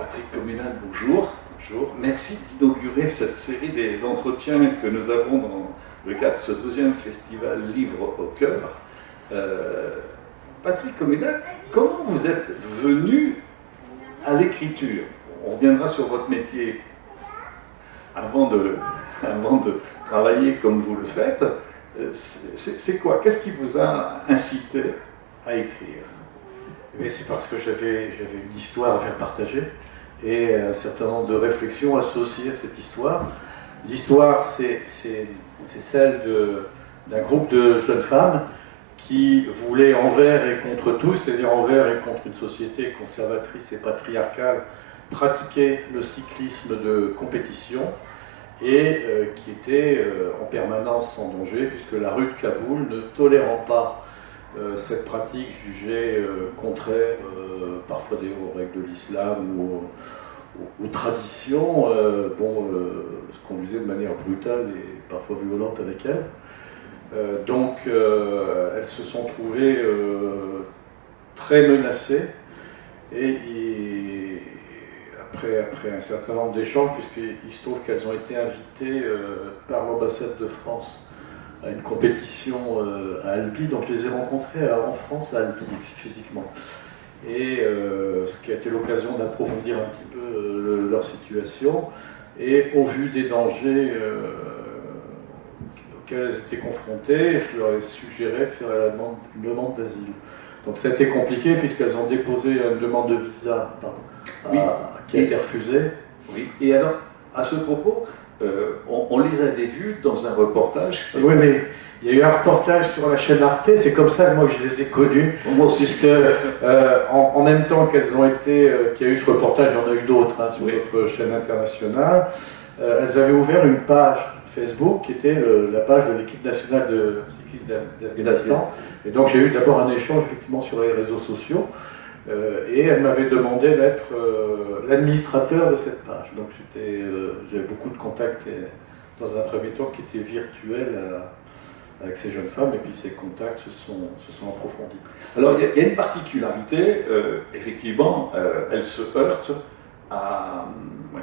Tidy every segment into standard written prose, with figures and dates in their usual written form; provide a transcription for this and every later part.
Patrick Communal, bonjour. Bonjour. Merci d'inaugurer cette série d'entretiens que nous avons dans le cadre de ce deuxième festival Livre au cœur. Patrick Communal, comment vous êtes venu à l'écriture? On reviendra sur votre métier avant de travailler comme vous le faites. C'est quoi? Qu'est-ce qui vous a incité à écrire? C'est parce que j'avais une histoire à faire partager et un certain nombre de réflexions associées à cette histoire. L'histoire, c'est celle d'un groupe de jeunes femmes qui voulaient envers et contre tous, c'est-à-dire envers et contre une société conservatrice et patriarcale, pratiquer le cyclisme de compétition et qui était en permanence en danger, puisque la rue de Kaboul, ne tolérant pas cette pratique jugée contraire parfois aux règles de l'islam ou aux traditions, se conduisait de manière brutale et parfois violente avec elles. Donc elles se sont trouvées très menacées et après un certain nombre d'échanges, puisqu'il se trouve qu'elles ont été invitées par l'ambassade de France à une compétition à Albi, donc je les ai rencontrées en France à Albi physiquement. Et ce qui a été l'occasion d'approfondir un petit peu leur situation, et au vu des dangers auxquels elles étaient confrontées, je leur ai suggéré de faire une demande d'asile. Donc ça a été compliqué puisqu'elles ont déposé une demande de visa qui a été refusée. Oui, et alors, à ce propos, on les avait vus dans un reportage. Oui, mais il y a eu un reportage sur la chaîne Arte, c'est comme ça que moi je les ai connus, puisque en même temps qu'elles ont été, qu'il y a eu ce reportage, il y en a eu d'autres sur notre chaîne internationale, elles avaient ouvert une page Facebook qui était la page de l'équipe nationale de cyclisme d'Afghanistan. Et donc j'ai eu d'abord un échange effectivement sur les réseaux sociaux. Et elle m'avait demandé d'être l'administrateur de cette page. Donc j'avais beaucoup de contacts dans un premier temps qui étaient virtuels avec ces jeunes femmes, et puis ces contacts se sont approfondis. Alors il y a une particularité, effectivement, elle se heurte à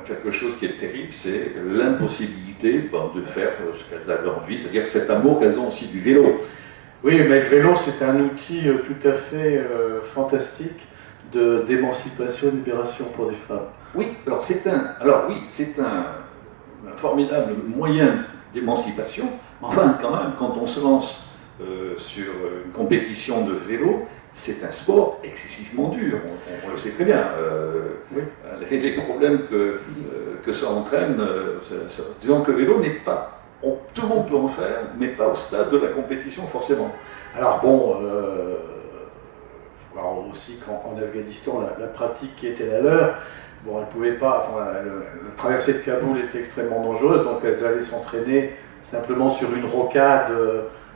quelque chose qui est terrible, c'est l'impossibilité de faire ce qu'elles avaient envie, c'est-à-dire cet amour qu'elles ont aussi du vélo. Oui, mais le vélo, c'est un outil tout à fait fantastique d'émancipation et de libération pour des femmes. Oui, alors c'est un formidable moyen d'émancipation, mais enfin, quand même, quand on se lance sur une compétition de vélo, c'est un sport excessivement dur, on le sait très bien. Avec les problèmes que ça entraîne, disons que le vélo n'est pas... tout le monde peut en faire, mais pas au stade de la compétition forcément. Alors bon, voir aussi qu'en Afghanistan, la pratique qui était la leur, bon, elles pouvaient pas, la traversée de Kaboul était extrêmement dangereuse, donc elles allaient s'entraîner simplement sur une rocade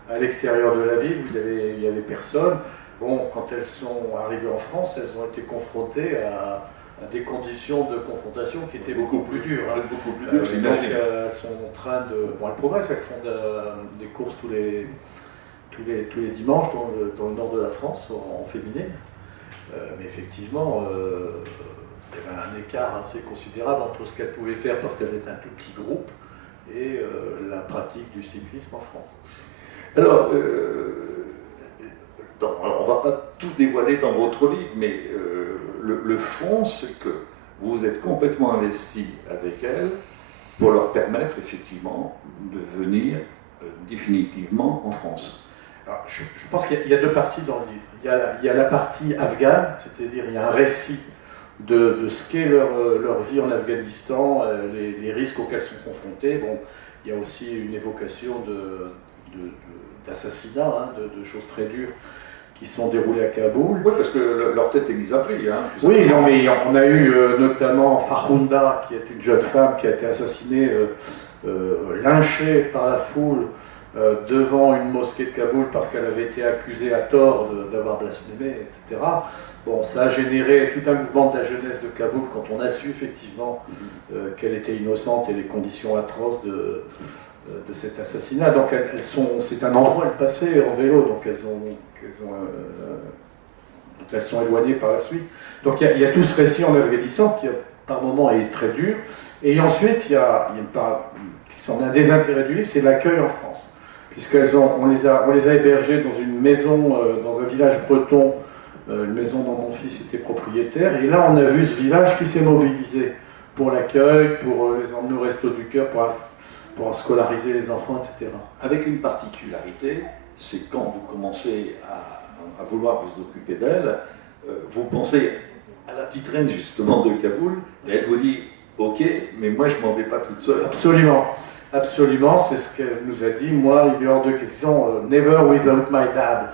à l'extérieur de la ville où il y avait personne. Bon, quand elles sont arrivées en France, elles ont été confrontées à des conditions de confrontation qui étaient beaucoup plus dures. Beaucoup plus dures, donc elles sont en train de... Bon, elles progressent, elles font des courses tous les dimanches dans le nord de la France, en féminin. Mais effectivement, il y avait un écart assez considérable entre ce qu'elles pouvaient faire parce qu'elles étaient un tout petit groupe et la pratique du cyclisme en France. Alors, on ne va pas tout dévoiler dans votre livre, mais le fond, c'est que vous êtes complètement investi avec elles pour leur permettre effectivement de venir définitivement en France. Alors, je pense qu'il y a deux parties dans le livre. Il y a la partie afghane, c'est-à-dire il y a un récit de ce qu'est leur vie en Afghanistan, les risques auxquels sont confrontés. Bon, il y a aussi une évocation d'assassinats, de choses très dures qui sont déroulées à Kaboul. Oui, parce que leur tête est mise à prix. Oui, non, mais on a eu notamment Farhunda, qui est une jeune femme qui a été assassinée, lynchée par la foule devant une mosquée de Kaboul parce qu'elle avait été accusée à tort d'avoir blasphémé, etc. Bon, ça a généré tout un mouvement de la jeunesse de Kaboul quand on a su effectivement qu'elle était innocente et les conditions atroces de cet assassinat. Donc c'est un endroit où elles passaient en vélo, donc elles sont éloignées par la suite. Donc il y a tout ce récit en Afghanistan par moment est très dur. Et ensuite, il y a une part qui sont un des intérêts du livre, c'est l'accueil en France. On les a hébergés dans une maison, dans un village breton, une maison dont mon fils était propriétaire. Et là, on a vu ce village qui s'est mobilisé pour l'accueil, pour les emmener au Resto du Cœur, pour scolariser les enfants, etc. Avec une particularité, c'est quand vous commencez à vouloir vous occuper d'elle, vous pensez à la petite reine justement de Kaboul, et elle vous dit « Ok, mais moi je m'en vais pas toute seule ». Absolument, absolument, c'est ce qu'elle nous a dit. Moi, il est hors de question, never without my dad.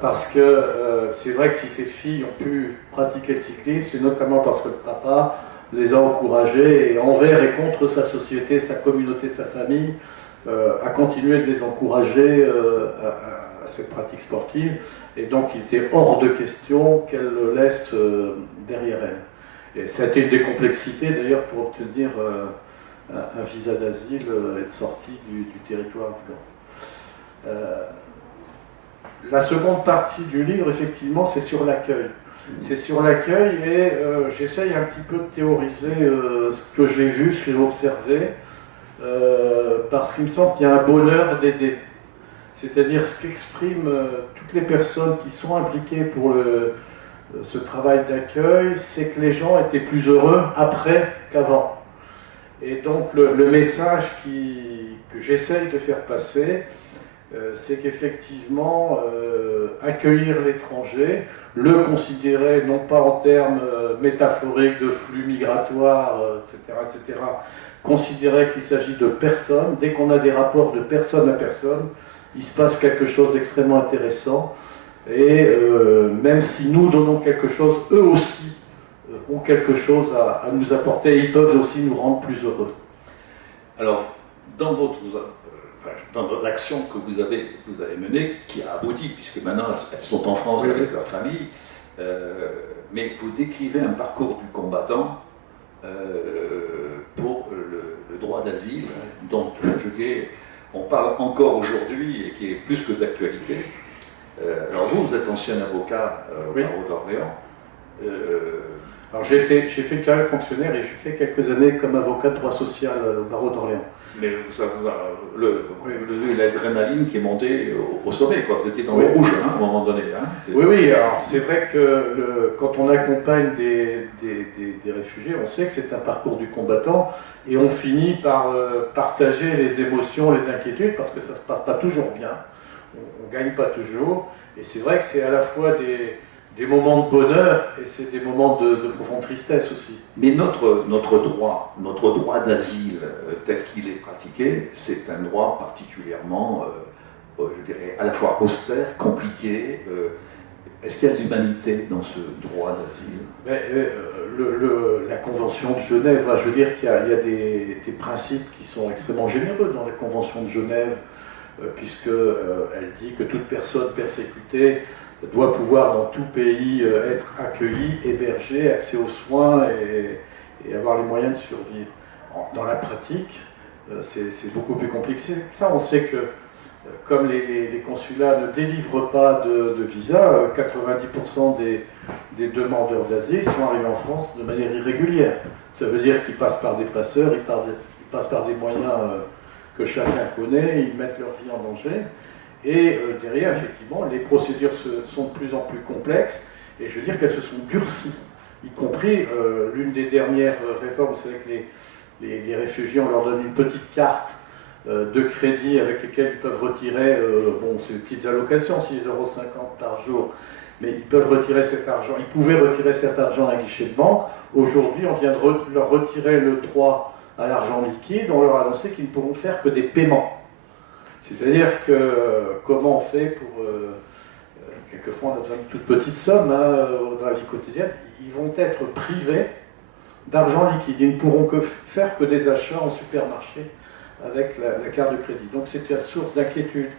Parce que c'est vrai que si ces filles ont pu pratiquer le cyclisme, c'est notamment parce que le papa les a encouragées, et envers et contre sa société, sa communauté, sa famille, a continué de les encourager à cette pratique sportive. Et donc il était hors de question qu'elle le laisse derrière elle. Et ça a été une des complexités d'ailleurs pour obtenir un visa d'asile et de sortie du territoire afghan. La seconde partie du livre, effectivement, c'est sur l'accueil. C'est sur l'accueil et j'essaye un petit peu de théoriser ce que j'ai vu, ce que j'ai observé, parce qu'il me semble qu'il y a un bonheur d'aider. C'est-à-dire ce qu'expriment toutes les personnes qui sont impliquées pour ce travail d'accueil, c'est que les gens étaient plus heureux après qu'avant. Et donc le message que j'essaye de faire passer, c'est qu'effectivement, accueillir l'étranger, le considérer non pas en termes métaphoriques de flux migratoires, etc., considérer qu'il s'agit de personnes, dès qu'on a des rapports de personne à personne, il se passe quelque chose d'extrêmement intéressant. Et même si nous donnons quelque chose, eux aussi ont quelque chose à nous apporter, et ils peuvent aussi nous rendre plus heureux. Alors, dans l'action que vous avez menée, qui a abouti, puisque maintenant elles sont en France avec leur famille, mais vous décrivez un parcours du combattant pour le droit d'asile, dont on parle encore aujourd'hui et qui est plus que d'actualité. Alors vous êtes ancien avocat au barreau d'Orléans. Alors j'ai fait une carrière fonctionnaire et j'ai fait quelques années comme avocat de droit social au barreau d'Orléans. Mais ça vous a l'adrénaline qui est montée au sommet, quoi. Vous étiez dans le rouge à un moment donné. Hein. Oui, alors c'est vrai que quand on accompagne des réfugiés, on sait que c'est un parcours du combattant et on finit par partager les émotions, les inquiétudes, parce que ça ne se passe pas toujours bien, on ne gagne pas toujours, et c'est vrai que c'est à la fois des moments de bonheur et c'est des moments de profonde tristesse aussi. Mais notre droit d'asile tel qu'il est pratiqué, c'est un droit particulièrement, je dirais, à la fois austère, compliqué. Est-ce qu'il y a de l'humanité dans ce droit d'asile? La Convention de Genève, je veux dire qu'il y a des principes qui sont extrêmement généreux dans la Convention de Genève, puisqu'elle dit que toute personne persécutée doit pouvoir dans tout pays être accueilli, hébergé, accès aux soins et avoir les moyens de survivre. Dans la pratique, c'est beaucoup plus compliqué que ça. On sait que comme les consulats ne délivrent pas de visa, 90% des demandeurs d'asile sont arrivés en France de manière irrégulière. Ça veut dire qu'ils passent par des passeurs, ils passent par des moyens que chacun connaît, ils mettent leur vie en danger. Et derrière, effectivement, les procédures sont de plus en plus complexes, et je veux dire qu'elles se sont durcies, y compris l'une des dernières réformes, c'est que les réfugiés, on leur donne une petite carte de crédit avec lesquelles ils peuvent retirer, c'est des petites allocations, 6,50 € par jour, mais ils peuvent retirer cet argent, ils pouvaient retirer cet argent à un guichet de banque. Aujourd'hui, on vient de leur retirer le droit à l'argent liquide, on leur a annoncé qu'ils ne pourront faire que des paiements. C'est-à-dire que comment on fait pour... quelquefois on a besoin de toutes petites sommes dans la vie quotidienne, ils vont être privés d'argent liquide. Ils ne pourront faire que des achats en supermarché avec la carte de crédit. Donc c'est une source d'inquiétude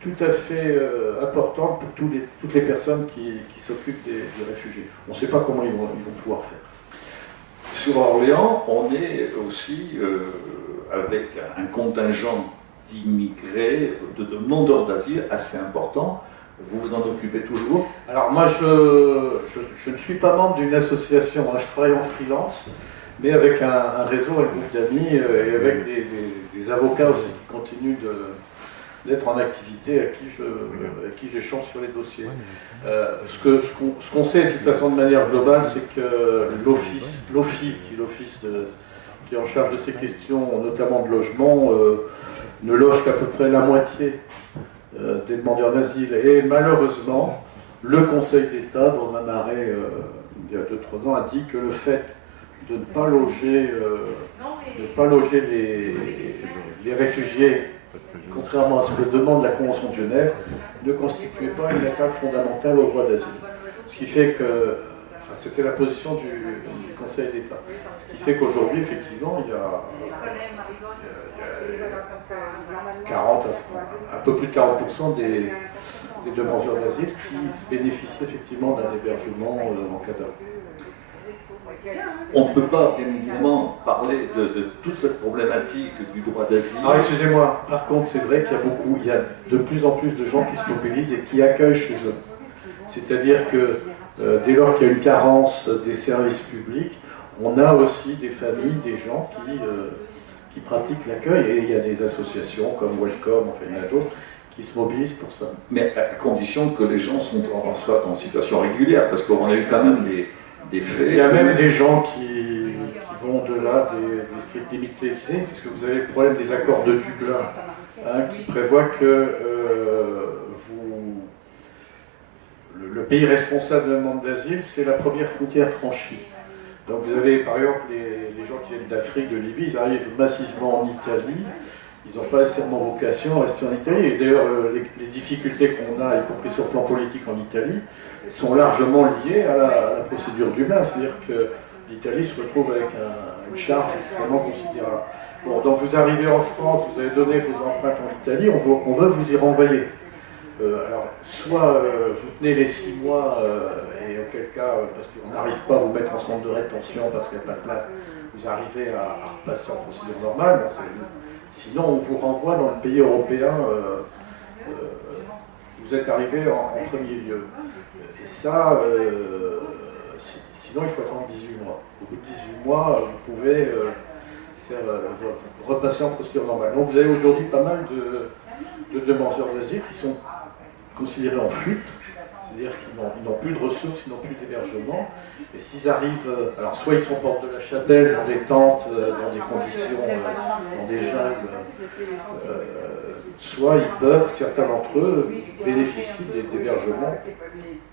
tout à fait importante pour toutes les personnes qui s'occupent des réfugiés. On ne sait pas comment ils vont pouvoir faire. Sur Orléans, on est aussi avec un contingent d'immigrés, de demandeurs d'asile assez important. Vous vous en occupez toujours? Alors moi, je ne suis pas membre d'une association, je travaille en freelance, mais avec un réseau, un groupe d'amis et avec des avocats aussi qui continuent d'être en activité, à qui j'échange sur les dossiers. Ce qu'on sait de toute façon de manière globale, c'est que l'OFI, qui est en charge de ces questions, notamment de logement, ne loge qu'à peu près la moitié des demandeurs d'asile. Et malheureusement, le Conseil d'État, dans un arrêt il y a 2-3 ans, a dit que le fait de ne pas loger, les réfugiés, contrairement à ce que demande la Convention de Genève, ne constituait pas une atteinte fondamentale au droit d'asile. Ce qui fait que, enfin, c'était la position du Conseil d'État. Ce qui fait qu'aujourd'hui, effectivement, il y a 40, un peu plus de 40% des demandeurs d'asile qui bénéficient effectivement d'un hébergement encadré. On ne peut pas, bien évidemment, parler de toute cette problématique du droit d'asile. Alors, excusez-moi, par contre, c'est vrai qu'il y a de plus en plus de gens qui se mobilisent et qui accueillent chez eux. C'est-à-dire que dès lors qu'il y a une carence des services publics, on a aussi des familles, des gens qui pratiquent l'accueil, et il y a des associations comme Welcome, enfin il y en a d'autres, qui se mobilisent pour ça. Mais à condition que les gens soient en situation régulière, parce qu'on a eu quand même des faits. Il y a même des gens qui vont au-delà des strictes limites, puisque vous avez le problème des accords de Dublin, qui prévoient que le pays responsable de la demande d'asile, c'est la première frontière franchie. Donc vous avez par exemple les gens qui viennent d'Afrique, de Libye, ils arrivent massivement en Italie, ils n'ont pas nécessairement vocation à rester en Italie, et d'ailleurs les difficultés qu'on a, y compris sur le plan politique en Italie, sont largement liées à la procédure Dublin, c'est-à-dire que l'Italie se retrouve avec une charge extrêmement considérable. Bon, donc vous arrivez en France, vous avez donné vos empreintes en Italie, on veut vous y renvoyer. Alors, soit vous tenez les 6 mois, et auquel cas, parce qu'on n'arrive pas à vous mettre en centre de rétention parce qu'il n'y a pas de place, vous arrivez à repasser en procédure normale. Bon, sinon, on vous renvoie dans le pays européen, vous êtes arrivé en premier lieu. Et ça, sinon, il faut attendre 18 mois. Au bout de 18 mois, vous pouvez repasser en procédure normale. Donc, vous avez aujourd'hui pas mal de demandeurs d'asile qui sont considérés en fuite, c'est-à-dire qu'ils n'ont plus de ressources, ils n'ont plus d'hébergement, et s'ils arrivent, alors soit ils sont porte de la chapelle, dans des tentes, dans des conditions, dans des jungles, soit ils peuvent, certains d'entre eux, bénéficient d'hébergements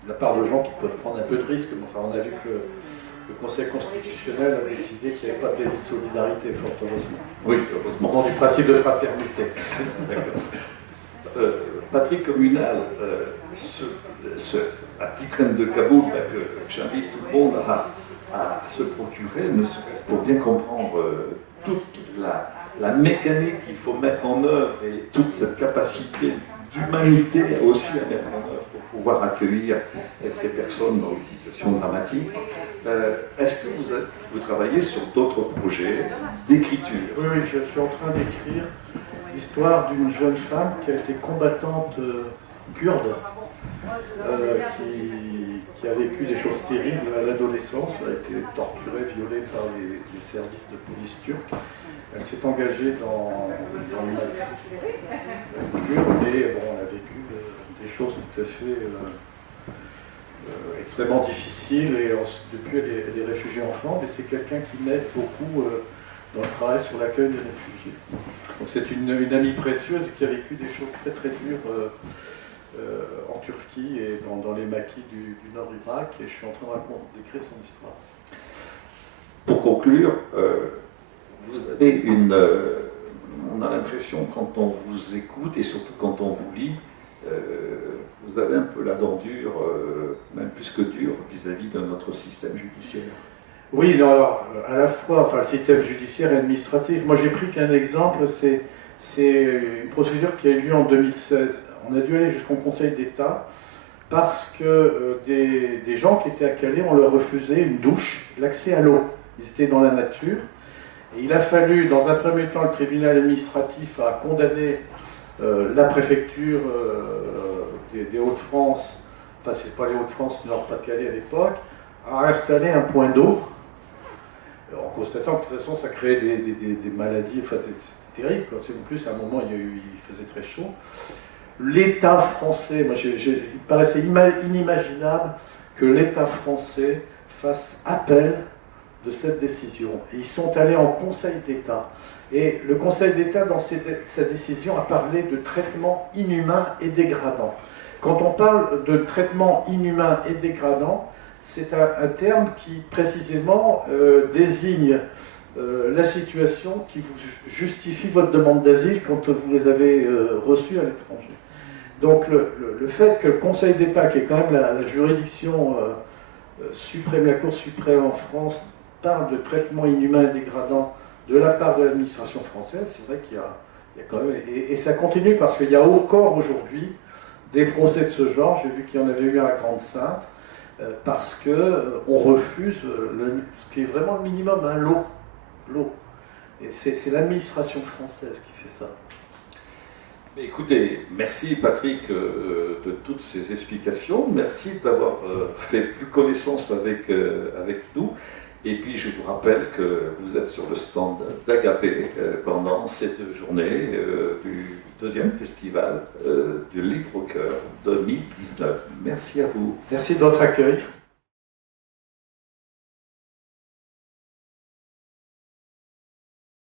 de la part de gens qui peuvent prendre un peu de risque. Enfin, on a vu que le Conseil constitutionnel avait décidé qu'il n'y avait pas de délit de solidarité, fort heureusement. Oui, heureusement. Dans du principe de fraternité. D'accord. Patrick Communal, à titre de Kaboul, que j'invite tout le monde à se procurer, ne serait-ce pour bien comprendre toute la mécanique qu'il faut mettre en œuvre et toute cette capacité d'humanité aussi à mettre en œuvre pour pouvoir accueillir ces personnes dans des situations dramatiques. Est-ce que vous travaillez sur d'autres projets d'écriture? Oui, je suis en train d'écrire l'histoire d'une jeune femme qui a été combattante kurde, qui a vécu des choses terribles à l'adolescence. Elle a été torturée, violée par les services de police turcs. Elle s'est engagée dans le kurde et bon, elle a vécu des choses tout à fait extrêmement difficiles, et depuis elle est réfugiée en Flandre, et c'est quelqu'un qui m'aide beaucoup dans le travail sur l'accueil des réfugiés. Donc c'est une amie précieuse qui a vécu des choses très très dures en Turquie et dans les maquis du nord Irak, et je suis en train d'écrire son histoire. Pour conclure, vous avez on a l'impression quand on vous écoute et surtout quand on vous lit, vous avez un peu la dent dure, même plus que dure, vis-à-vis de notre système judiciaire. Oui, non, alors, à la fois, enfin, le système judiciaire et administratif. Moi, j'ai pris qu'un exemple, c'est une procédure qui a eu lieu en 2016. On a dû aller jusqu'au Conseil d'État parce que des gens qui étaient à Calais, on leur refusait une douche, l'accès à l'eau. Ils étaient dans la nature. Et il a fallu, dans un premier temps, le tribunal administratif a condamné la préfecture des Hauts-de-France, enfin, c'est pas les Hauts-de-France, Nord-Pas-de-Calais à l'époque, à installer un point d'eau en constatant que de toute façon ça créait des maladies, enfin c'était terrible, quoi. En plus à un moment il faisait très chaud. L'État français, moi, il me paraissait inimaginable que l'État français fasse appel de cette décision. Et ils sont allés en Conseil d'État. Et le Conseil d'État, dans sa décision, a parlé de traitement inhumain et dégradant. Quand on parle de traitement inhumain et dégradant, c'est un terme qui précisément désigne la situation qui vous justifie votre demande d'asile quand vous les avez reçus à l'étranger. Donc le fait que le Conseil d'État, qui est quand même la juridiction suprême, la Cour suprême en France, parle de traitement inhumain et dégradant de la part de l'administration française, c'est vrai qu'il y a quand même... Et ça continue parce qu'il y a encore aujourd'hui des procès de ce genre. J'ai vu qu'il y en avait eu à la Grande-Synthe, parce qu'on refuse ce qui est vraiment le minimum, hein, l'eau. Et c'est l'administration française qui fait ça. Écoutez, merci Patrick de toutes ces explications. Merci d'avoir fait plus connaissance avec nous. Et puis je vous rappelle que vous êtes sur le stand d'Agapé pendant cette journée du deuxième festival du Livre au Cœur 2019. Merci à vous. Merci de votre accueil.